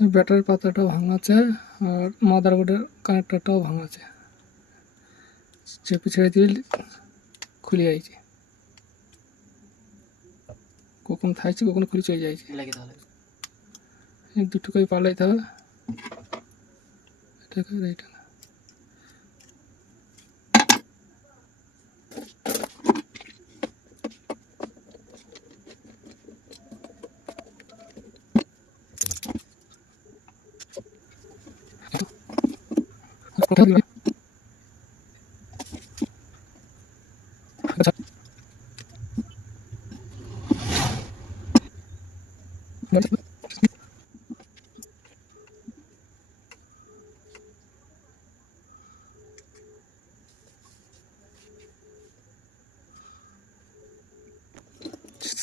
ব্যাটারির পাতাটাও ভাঙা আছে আর মাদারবোর্ডের কানেক্টরটাও ভাঙা আছে। চেপে ছেড়ে দিলে খুলে যাইছে, কখন থাকছে কখন খুলে চলে যাইছে। এই দুটোকেই পাল্টাইতে হবে। এটা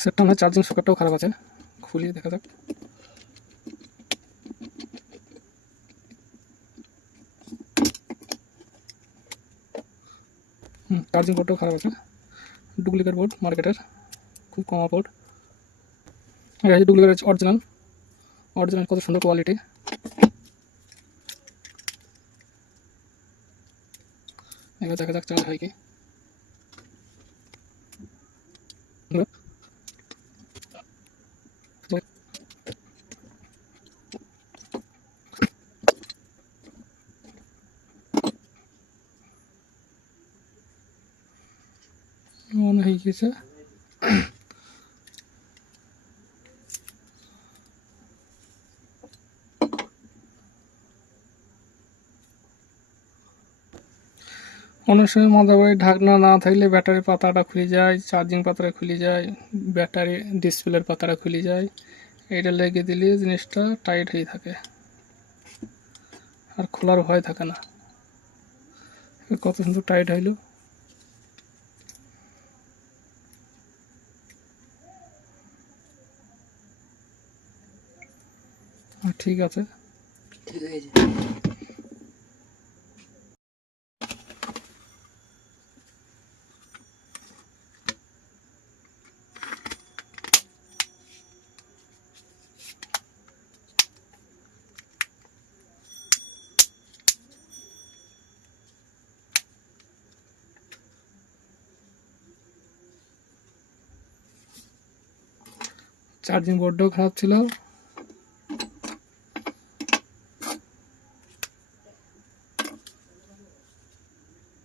সেটটা আমার চার্জিং সকেটটাও খারাপ আছে, খুলিয়ে দেখা যাক। চার্জিং বোর্ডটাও খারাপ আছে, ডুপ্লিকেট বোর্ড মার্কেটের, খুব কমা বোর্ড। এটা হচ্ছে ডুপ্লিকেট, অরিজিনাল কত সুন্দর কোয়ালিটি। এবার দেখা যাক চার্জ হয় কি। মনে হয়ে গেছে। অনেক সময় মাদারবোর্ডের ঢাকনা না থাকলে ব্যাটারির পাতাটা খুলে যায়, চার্জিং পাতাটা খুলে যায়, ব্যাটারি ডিসপ্লের পাতাটা খুলে যায়। এটা লেগে দিলে জিনিসটা টাইট হয়ে থাকে আর খোলার ভয় থাকে না। কত সুন্দর টাইট হইলো। ঠিক আছে, ঠিক আছে। চার্জিং বোর্ডটাও খারাপ ছিল,